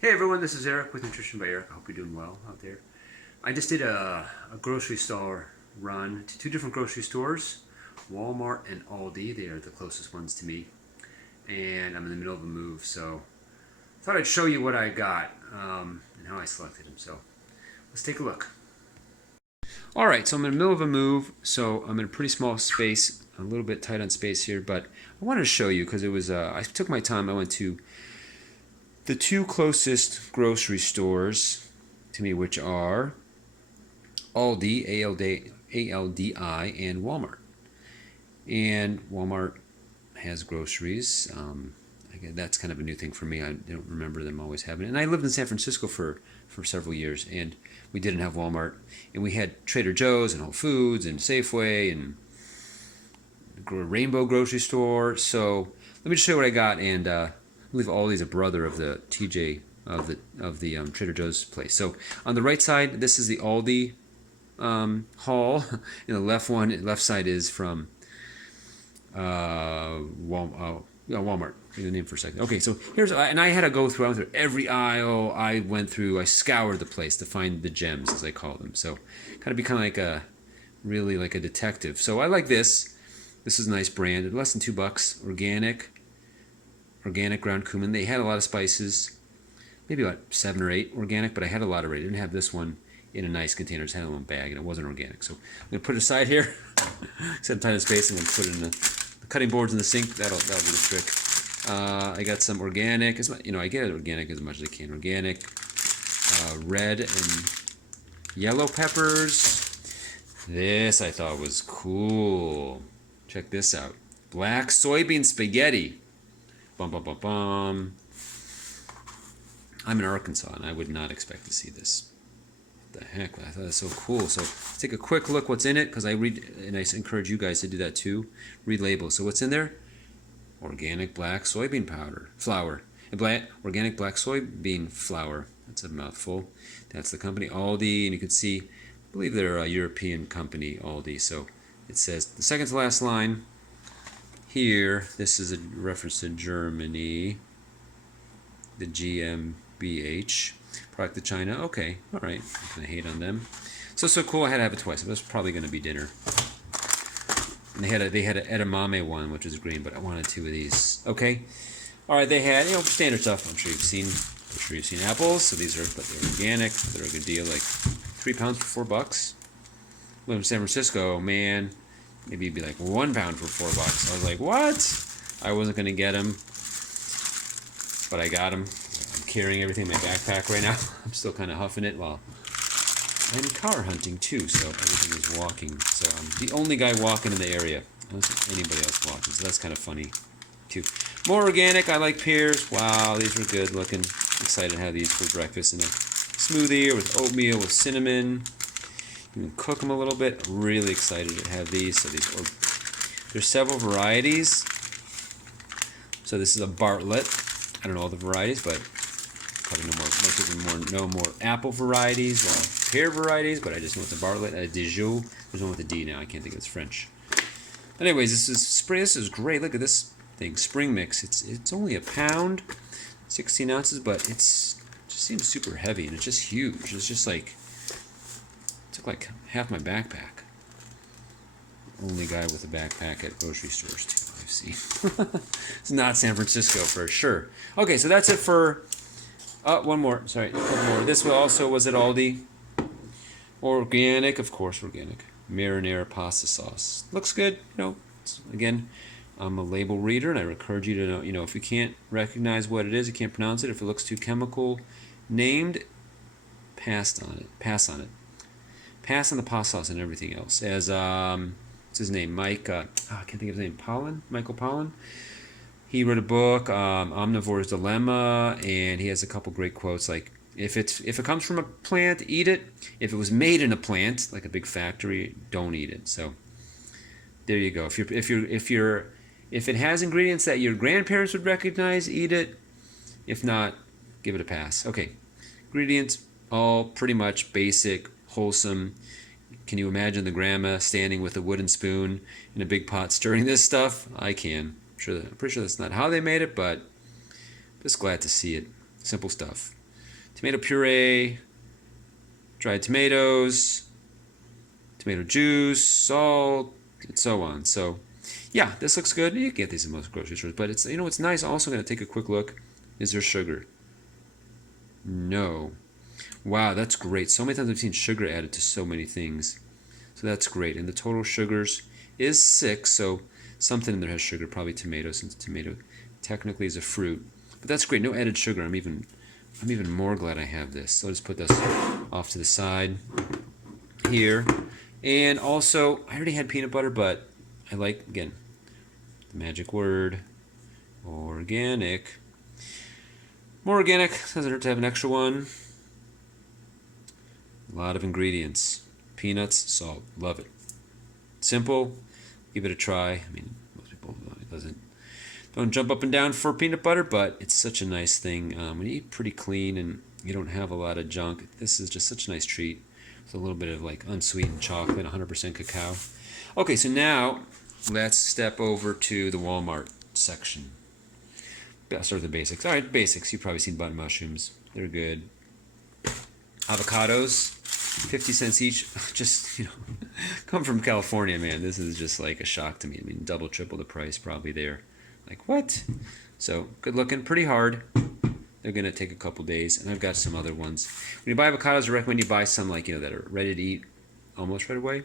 Hey everyone, this is Eric with Nutrition by Eric. I hope you're doing well out there. I just did a grocery store run to two different grocery stores, Walmart and Aldi. They are the closest ones to me. And I'm in the middle of a move, so I thought I'd show you what I got and how I selected them. So let's take a look. Alright, so I'm in the middle of a move, so I'm in a pretty small space, a little bit tight on space here, but I wanted to show you because it was, I took my time. I went to the two closest grocery stores to me, which are Aldi, A-L-D-I, and Walmart. And Walmart has groceries. That's kind of a new thing for me. I don't remember them always having it. And I lived in San Francisco for several years, and we didn't have Walmart. And we had Trader Joe's and Whole Foods and Safeway and Rainbow Grocery Store. So let me just show you what I got. And I believe Aldi's a brother of the TJ of the Trader Joe's place. So on the right side, this is the Aldi haul, and the left side is from Walmart. Give the name for a second. Okay, so here's, and I had to go through. I went through every aisle. I scoured the place to find the gems, as I call them. So, kind of become like really like a detective. So I like this. This is a nice brand. Less than $2. Organic ground cumin. They had a lot of spices. Maybe about 7 or 8 organic, but I had a lot of it. I didn't have this one in a nice container. I just had it in a bag, and it wasn't organic. So I'm gonna put it aside here. Set a tiny space. I'm gonna put it in the cutting boards in the sink. That'll do the trick. I got some organic. I get it organic as much as I can. Organic, red and yellow peppers. This I thought was cool. Check this out. Black soybean spaghetti. Bum bum bum bum. I'm in Arkansas, and I would not expect to see this. What the heck? I thought it was so cool. So let's take a quick look what's in it, because I read, and I encourage you guys to do that too. Read labels. So what's in there? Organic black soybean flour. Organic black soybean flour. That's a mouthful. That's the company Aldi, and you can see, I believe they're a European company, Aldi. So it says the second to last line here. This is a reference to Germany. The GmbH. Product to China. Okay, all right. I'm gonna hate on them. So cool. I had to have it twice. It was probably gonna be dinner. And they had an edamame one, which was green, but I wanted 2 of these. Okay, all right. They had standard stuff. I'm sure you've seen apples. So they're organic. They're a good deal. Like 3 pounds for $4. Live in San Francisco, man. Maybe it'd be like 1 pound for $4. I was like, what? I wasn't gonna get them, but I got them. I'm carrying everything in my backpack right now. I'm still kind of huffing it while I'm car hunting too, so everything is walking. So I'm the only guy walking in the area. I don't see anybody else walking, so that's kind of funny too. More organic. I like pears. Wow, these were good looking. Excited to have these for breakfast in a smoothie or with oatmeal with cinnamon. You can cook them a little bit. Really excited to have these. So there's several varieties. So this is a Bartlett. I don't know all the varieties, but probably most people know more apple varieties, pear varieties, but I just know it's a Bartlett, a Dijon. There's one with a D now. I can't think it's French. Anyways, this is great. Look at this thing, spring mix. It's only a pound, 16 ounces, but it just seems super heavy, and it's just huge. It's just like, it took like half my backpack. Only guy with a backpack at grocery stores too. I've seen. It's not San Francisco for sure. Okay, so that's it for. One more. Sorry, one more. This also was at Aldi. Organic, of course, organic. Marinara pasta sauce. Looks good. Again, I'm a label reader, and I encourage you to know. If you can't recognize what it is, you can't pronounce it. If it looks too chemical named, pass on it. Pass on the pasta sauce and everything else. As what's his name? Mike. I can't think of his name. Michael Pollan. He wrote a book, Omnivore's Dilemma, and he has a couple great quotes like, if it comes from a plant, eat it. If it was made in a plant, like a big factory, don't eat it. So there you go. If it has ingredients that your grandparents would recognize, eat it. If not, give it a pass. Okay, ingredients all pretty much basic, wholesome. Can you imagine the grandma standing with a wooden spoon in a big pot stirring this stuff? I can. I'm pretty sure that's not how they made it, but just glad to see it. Simple stuff. tomato puree, dried tomatoes, tomato juice, salt, and so on. So yeah, this looks good. You can get these in most grocery stores, but it's, you know, it's nice. Also going to take a quick look. Is there sugar? No. Wow, that's great. So many times I've seen sugar added to so many things. So that's great. And the total sugars is 6, so something in there has sugar, probably tomato, since tomato technically is a fruit. But that's great. No added sugar. I'm even more glad I have this. So I'll just put this off to the side here. And also, I already had peanut butter, but I like, again, the magic word, organic. More organic, doesn't hurt to have an extra one. A lot of ingredients. Peanuts, salt, love it. Simple, give it a try. I mean, most people don't jump up and down for peanut butter, but it's such a nice thing. When you eat pretty clean and you don't have a lot of junk, this is just such a nice treat. With a little bit of like unsweetened chocolate, 100% cacao. Okay, so now let's step over to the Walmart section. I'll start with the basics. All right, basics. You've probably seen button mushrooms. They're good. Avocados, 50 cents each. Just, you know, come from California, man. This is just like a shock to me. I mean, double, triple the price probably there. Like, what? So, good looking, pretty hard. They're going to take a couple days. And I've got some other ones. When you buy avocados, I recommend you buy some, like, you know, that are ready to eat almost right away.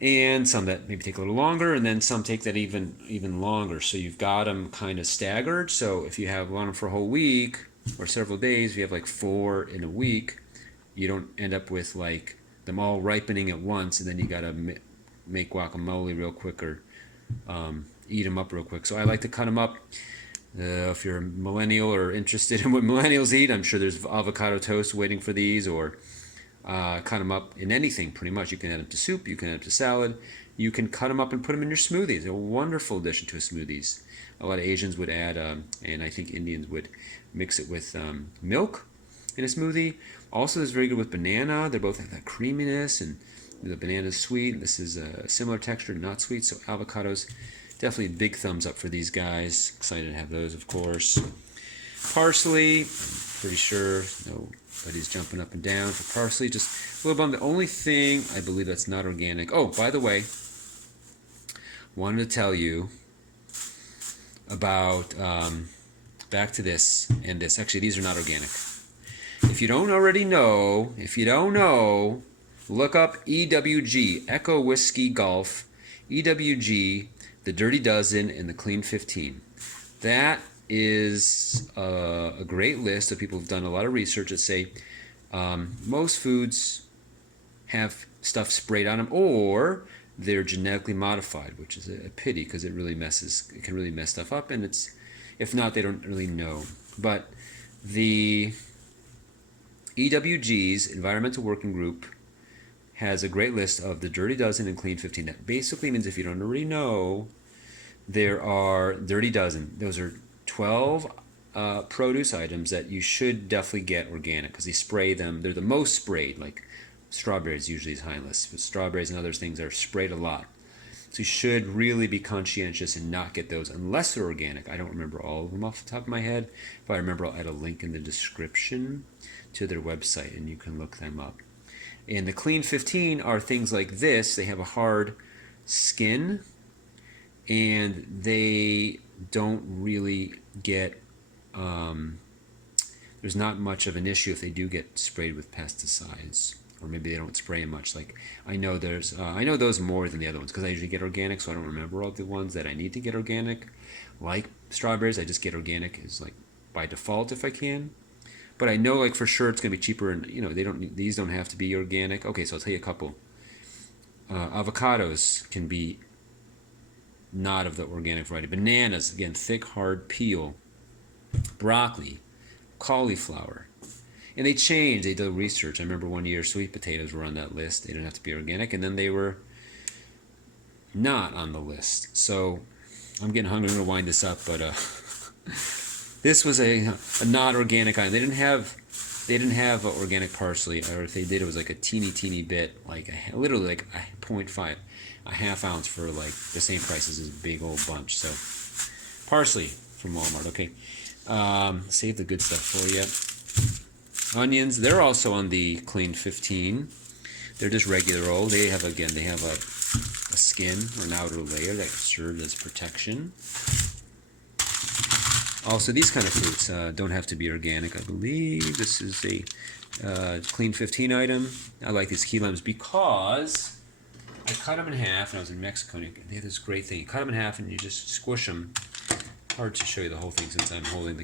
And some that maybe take a little longer, and then some take that even longer. So you've got them kind of staggered. So if you have one for a whole week or several days, if you have like 4 in a week, you don't end up with like them all ripening at once, and then you got to make guacamole real quick or eat them up real quick. So I like to cut them up. If you're a millennial or interested in what millennials eat, I'm sure there's avocado toast waiting for these, or cut them up in anything pretty much. You can add them to soup, you can add them to salad, you can cut them up and put them in your smoothies. A wonderful addition to a smoothies. A lot of Asians would add, and I think Indians would mix it with milk in a smoothie. Also, it's very good with banana. They both have that creaminess, and the banana is sweet. This is a similar texture, not sweet. So avocados, definitely big thumbs up for these guys. Excited to have those, of course. Parsley, I'm pretty sure nobody's jumping up and down for parsley. Just a little bummed. The only thing I believe that's not organic. Oh, by the way, wanted to tell you about back to this and this. Actually, these are not organic. If you don't already know, look up EWG, Echo Whiskey Golf, EWG, the Dirty Dozen, and the Clean 15. That is a great list of people who've done a lot of research that say most foods have stuff sprayed on them, or they're genetically modified, which is a pity because it can really mess stuff up, and it's, if not, they don't really know. But the EWG's Environmental Working Group has a great list of the Dirty Dozen and Clean 15. That basically means, if you don't already know, there are Dirty Dozen. Those are 12 produce items that you should definitely get organic, because they spray them. They're the most sprayed. Like strawberries usually is high on the list, but strawberries and other things are sprayed a lot. So you should really be conscientious and not get those unless they're organic. I don't remember all of them off the top of my head. If I remember, I'll add a link in the description to their website, and you can look them up. And the Clean 15 are things like this. They have a hard skin, and they don't really get, there's not much of an issue if they do get sprayed with pesticides, or maybe they don't spray them much. Like I know those more than the other ones, because I usually get organic, so I don't remember all the ones that I need to get organic. Like strawberries, I just get organic is like by default if I can. But I know like for sure it's gonna be cheaper, and these don't have to be organic. Okay, so I'll tell you a couple. Avocados can be not of the organic variety. Bananas, again, thick, hard peel. Broccoli, cauliflower. And they change, they do research. I remember one year sweet potatoes were on that list. They didn't have to be organic, and then they were not on the list. So I'm getting hungry. I'm going to wind this up, but this was a not organic item. They didn't have organic parsley, or if they did, it was like a teeny bit, like literally like a 0.5, a half ounce for like the same price as this big old bunch. So parsley from Walmart. Okay, save the good stuff for you. Onions, they're also on the Clean 15. They're just regular old. They have, again, they have a skin or an outer layer that serves as protection. Also, these kind of fruits don't have to be organic, I believe. This is a Clean 15 item. I like these key limes because I cut them in half, and I was in Mexico, and they have this great thing. You cut them in half, and you just squish them. Hard to show you the whole thing since I'm holding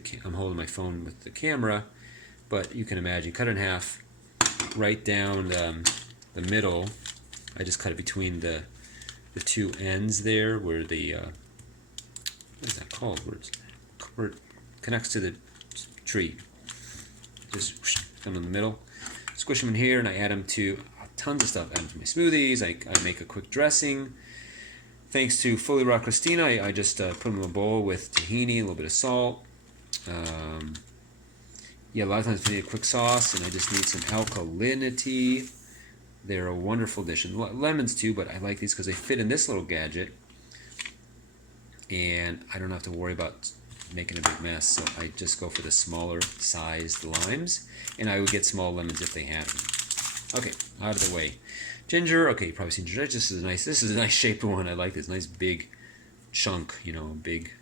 my phone with the camera, but you can imagine. Cut it in half, right down the middle. I just cut it between the two ends there, where the what is that called? Where it connects to the tree. Just come in the middle, squish them in here, and I add them to tons of stuff. Add them to my smoothies. I make a quick dressing. Thanks to Fully Raw Christina, I just put them in a bowl with tahini, a little bit of salt. Yeah, a lot of times I need a quick sauce, and I just need some alkalinity. They're a wonderful dish. And lemons too, but I like these because they fit in this little gadget. And I don't have to worry about making a big mess. So I just go for the smaller sized limes. And I would get small lemons if they had them. Okay, out of the way. Ginger, okay, you've probably seen ginger. This is a nice shaped one. I like this nice big chunk, you know,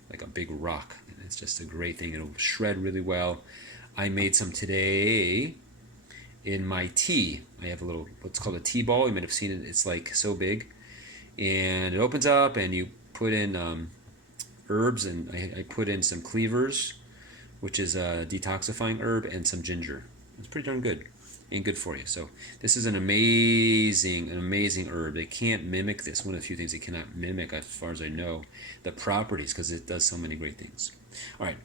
like a big rock. And it's just a great thing. It'll shred really well. I made some today in my tea. I have a little, what's called a tea ball. You might have seen it. It's like so big. And it opens up, and you put in herbs, and I put in some cleavers, which is a detoxifying herb, and some ginger. It's pretty darn good and good for you. So this is an amazing herb. They can't mimic this. One of the few things they cannot mimic, as far as I know, the properties, because it does so many great things. All right.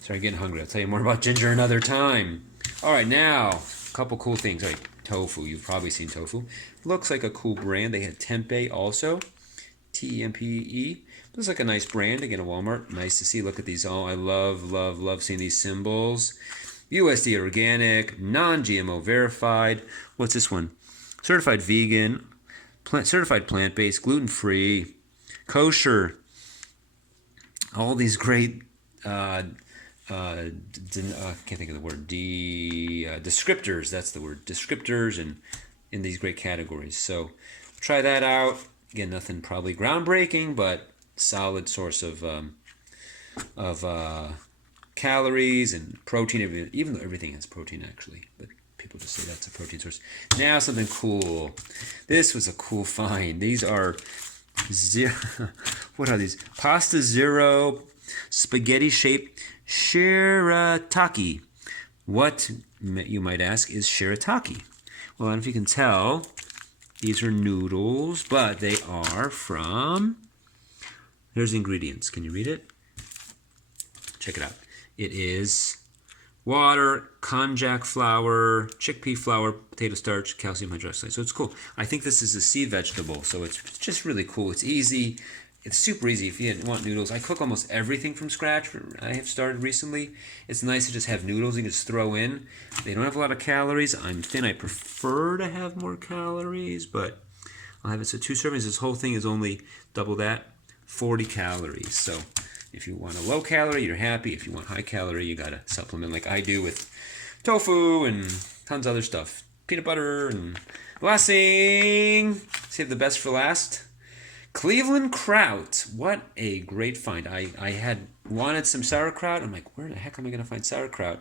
Sorry, I'm getting hungry. I'll tell you more about ginger another time. All right, now, a couple cool things. All right, tofu. You've probably seen tofu. Looks like a cool brand. They had tempeh also. T-E-M-P-E. Looks like a nice brand. Again, at Walmart. Nice to see. Look at these. Oh, I love seeing these symbols. USDA organic, non-GMO verified. What's this one? Certified vegan, certified plant-based, gluten-free, kosher. All these great I can't think of the word, descriptors, that's the word, descriptors, and in these great categories. So try that out. Again, nothing probably groundbreaking, but solid source of calories and protein, even though everything has protein actually, but people just say that's a protein source. Now something cool. This was a cool find. These are what are these? Pasta Zero spaghetti shaped shirataki. What, you might ask, is shirataki? Well, I don't know if you can tell. These are noodles, but they are from, here's the ingredients. Can you read it? Check it out. It is water, konjac flour, chickpea flour, potato starch, calcium hydroxide. So it's cool. I think this is a seed vegetable, so it's just really cool. It's easy. It's super easy if you want noodles. I cook almost everything from scratch. I have started recently. It's nice to just have noodles you can just throw in. They don't have a lot of calories. I'm thin. I prefer to have more calories, but I'll have it. So 2 servings. This whole thing is only double that, 40 calories. So if you want a low calorie, you're happy. If you want high calorie, you got to supplement like I do with tofu and tons of other stuff. Peanut butter and last thing, save the best for last. Cleveland kraut. What a great find. I had wanted some sauerkraut. I'm like, where the heck am I going to find sauerkraut?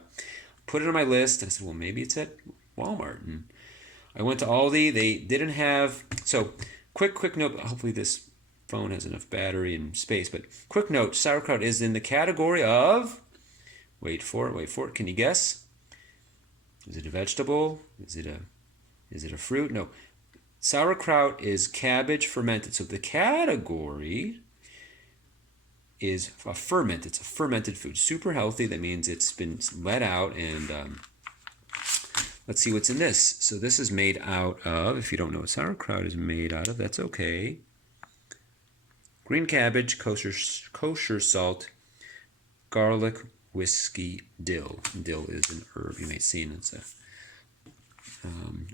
Put it on my list. And I said, well, maybe it's at Walmart. And I went to Aldi. They didn't have, so quick note. Hopefully this phone has enough battery and space. But quick note, sauerkraut is in the category of, wait for it. Can you guess? Is it a vegetable? Is it a fruit? No. Sauerkraut is cabbage fermented. So the category is a ferment. It's a fermented food. Super healthy. That means it's been let out. And let's see what's in this. So this is made out of, if you don't know what sauerkraut is made out of, that's okay. Green cabbage, kosher salt, garlic, whiskey, dill. Dill is an herb you may have seen. It's a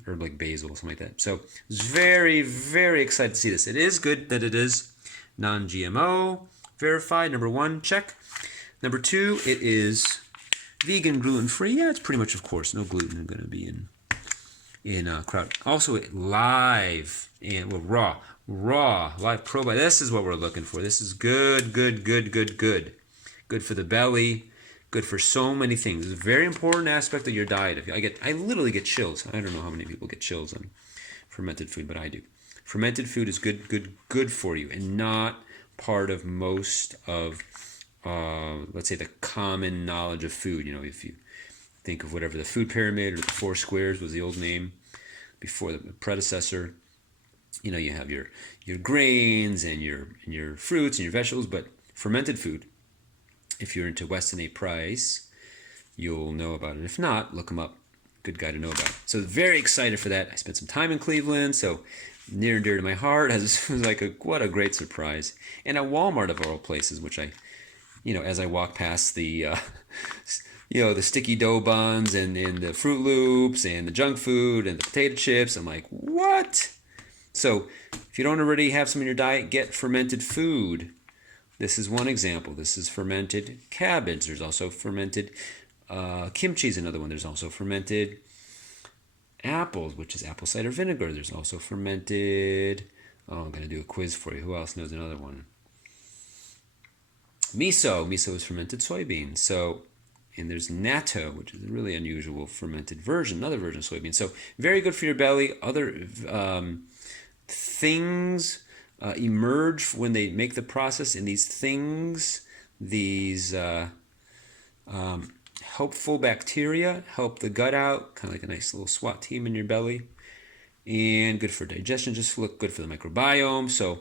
herb like basil, something like that. So I was very, very excited to see this. It is good that it is non-GMO, verified. Number 1, check. Number 2, it is Vegan, gluten-free. Yeah, it's pretty much, of course, no gluten going to be in kraut. Also live and raw live probiotics. This is what we're looking for. This is good. Good for the belly. Good for so many things. It's a very important aspect of your diet. I literally get chills. I don't know how many people get chills on fermented food, but I do. Fermented food is good for you, and not part of most of, let's say, the common knowledge of food. You know, if you think of whatever the food pyramid or the four squares was the old name before the predecessor. You know, you have your grains and your fruits and your vegetables, but fermented food, if you're into Weston A. Price, you'll know about it. If not, look him up. Good guy to know about. So very excited for that. I spent some time in Cleveland, so near and dear to my heart. It was like what a great surprise. And at Walmart of all places, which I, as I walk past the, the sticky dough buns and the Fruit Loops and the junk food and the potato chips, I'm like, what? So if you don't already have some in your diet, get fermented food. This is one example. This is fermented cabbage. There's also fermented kimchi is another one. There's also fermented apples, which is apple cider vinegar. There's also fermented, I'm going to do a quiz for you. Who else knows another one? Miso. Miso is fermented soybeans. So, and there's natto, which is a really unusual fermented version, another version of soybeans. So very good for your belly. Other things emerge when they make the process, and these things, these helpful bacteria help the gut out, kind of like a nice little SWAT team in your belly, and good for digestion, just look good for the microbiome. So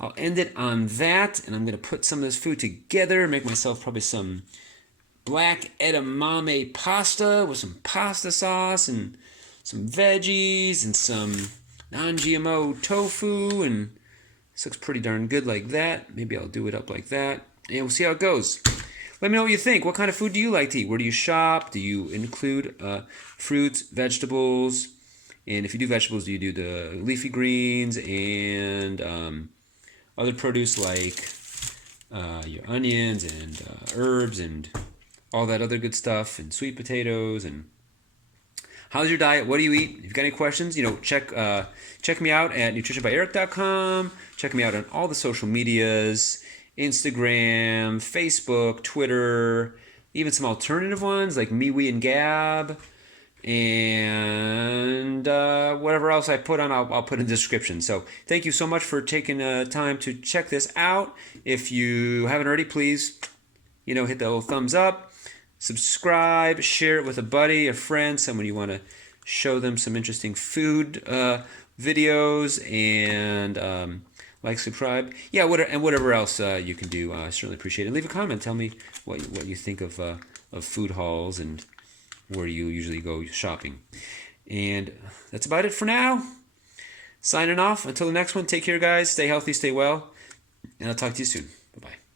I'll end it on that, and I'm going to put some of this food together, make myself probably some black edamame pasta with some pasta sauce and some veggies and some non-GMO tofu, and this looks pretty darn good like that. Maybe I'll do it up like that, and we'll see how it goes. Let me know what you think. What kind of food do you like to eat? Where do you shop? Do you include fruits, vegetables? And if you do vegetables, do you do the leafy greens and other produce like your onions and herbs and all that other good stuff, and sweet potatoes? And how's your diet? What do you eat? If you've got any questions, check me out at nutritionbyeric.com. Check me out on all the social medias, Instagram, Facebook, Twitter, even some alternative ones like MeWe and Gab, and whatever else I put on, I'll put in the description. So thank you so much for taking time to check this out. If you haven't already, please, hit the little thumbs up, subscribe, share it with a buddy, a friend, someone you want to show them some interesting food videos, and subscribe. Yeah, and whatever else you can do. I certainly appreciate it. And leave a comment. Tell me what you think of food hauls and where you usually go shopping. And that's about it for now. Signing off. Until the next one, take care, guys. Stay healthy, stay well. And I'll talk to you soon. Bye-bye.